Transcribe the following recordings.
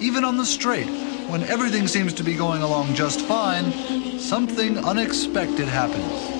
Even on the straight, when everything seems to be going along just fine, something unexpected happens.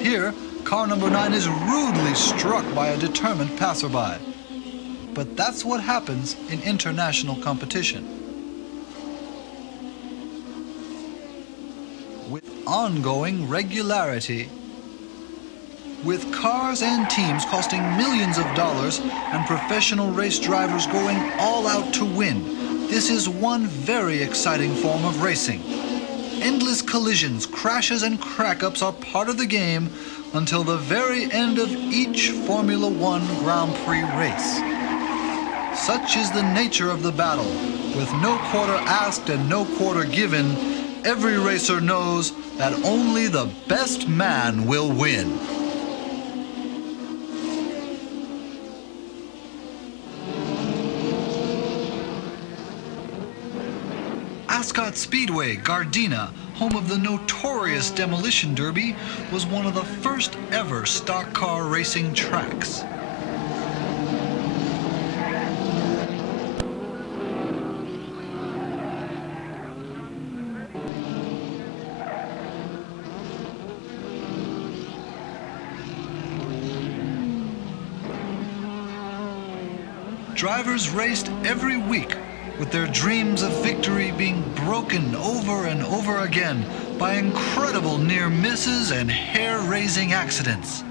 Here, car number 9 is rudely struck by a determined passerby. But that's what happens in international competition. With ongoing regularity, with cars and teams costing millions of dollars and professional race drivers going all out to win, this is one very exciting form of racing. Endless collisions, crashes, and crack-ups are part of the game until the very end of each Formula One Grand Prix race. Such is the nature of the battle. With no quarter asked and no quarter given, every racer knows that only the best man will win. Ascot Speedway, Gardena, home of the notorious Demolition Derby, was one of the first ever stock car racing tracks. Drivers raced every week, with their dreams of victory being broken over and over again by incredible near misses and hair-raising accidents.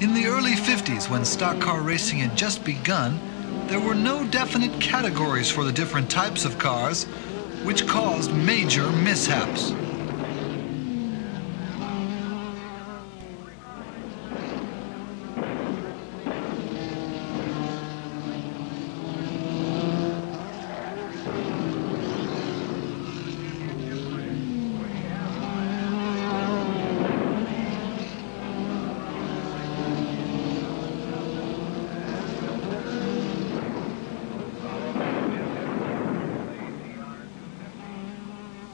In the early 50s, when stock car racing had just begun, there were no definite categories for the different types of cars, which caused major mishaps.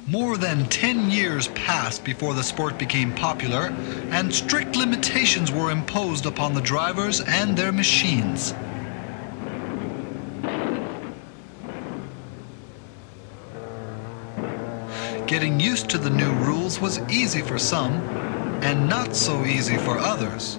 More than 10 years passed before the sport became popular, and strict limitations were imposed upon the drivers and their machines. Getting used to the new rules was easy for some, and not so easy for others.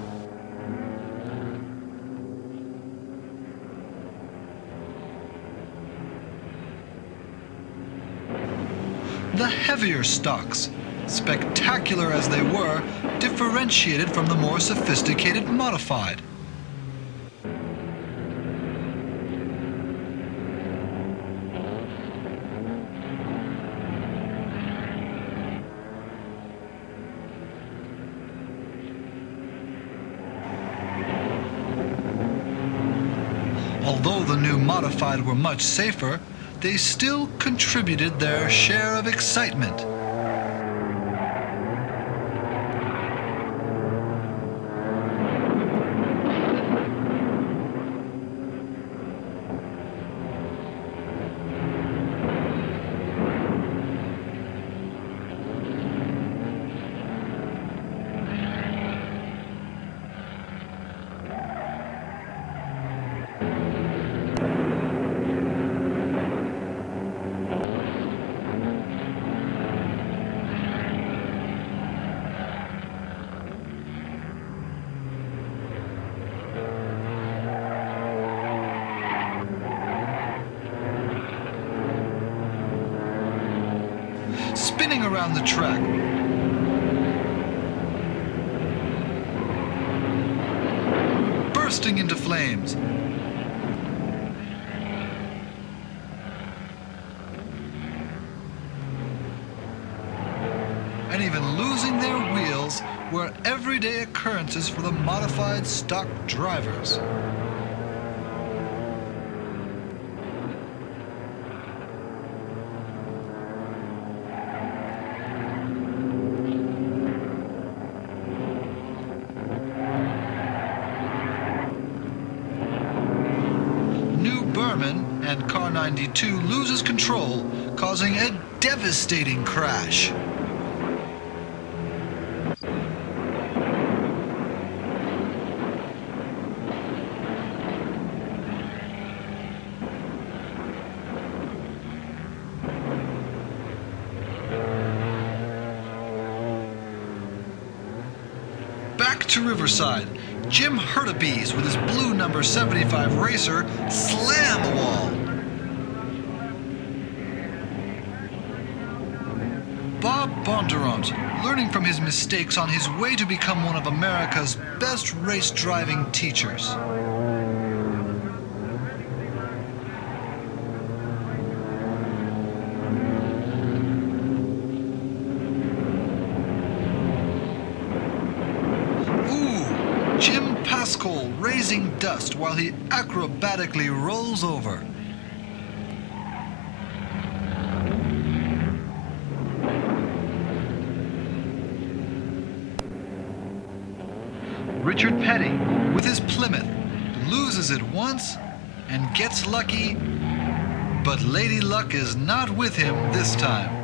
The heavier stocks, spectacular as they were, differentiated from the more sophisticated modified. Although the new modified were much safer, they still contributed their share of excitement. Spinning around the track, bursting into flames. And even losing their wheels were everyday occurrences for the modified stock drivers. And car 92 loses control, causing a devastating crash. Back to Riverside. Jim Hurtubise with his blue number 75 racer slammed the wall. Bob Bondurant, learning from his mistakes on his way to become one of America's best race driving teachers. Jim Paschal raising dust while he acrobatically rolls over. Richard Petty, with his Plymouth, loses it once and gets lucky, but Lady Luck is not with him this time.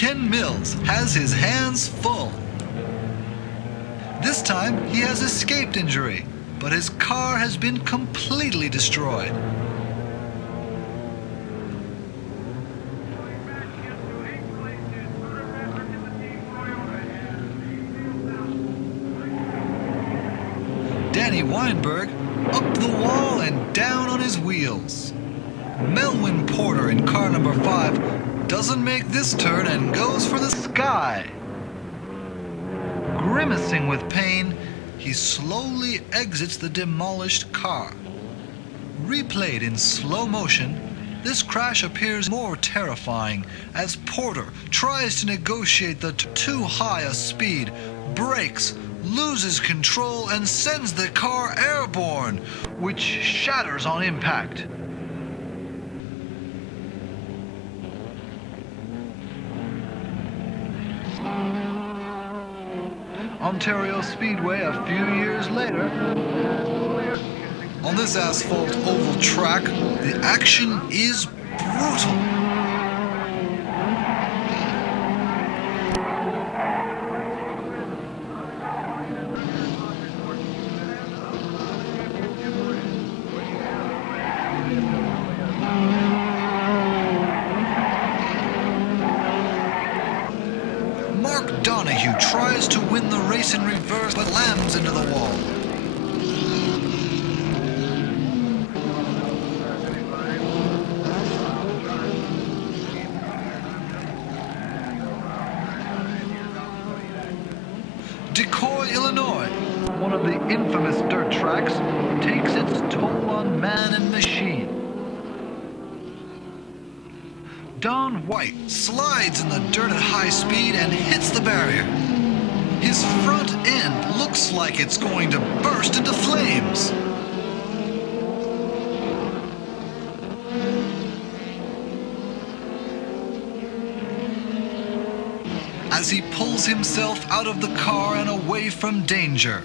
Ken Mills has his hands full. This time he has escaped injury, but his car has been completely destroyed. Danny Weinberg up the wall and down on his wheels. Melwin Porter in car number 5 doesn't make this turn and goes for the sky. Grimacing with pain, he slowly exits the demolished car. Replayed in slow motion, this crash appears more terrifying as Porter tries to negotiate the too high a speed, brakes, loses control, and sends the car airborne, which shatters on impact. Ontario Speedway a few years later. On this asphalt oval track, the action is brutal. Donohue tries to win the race in reverse, but slams into the wall. Decoy, Illinois, one of the infamous dirt tracks, takes its toll on man and machine. Don White slides in the dirt at high speed and hits the barrier. His front end looks like it's going to burst into flames. As he pulls himself out of the car and away from danger.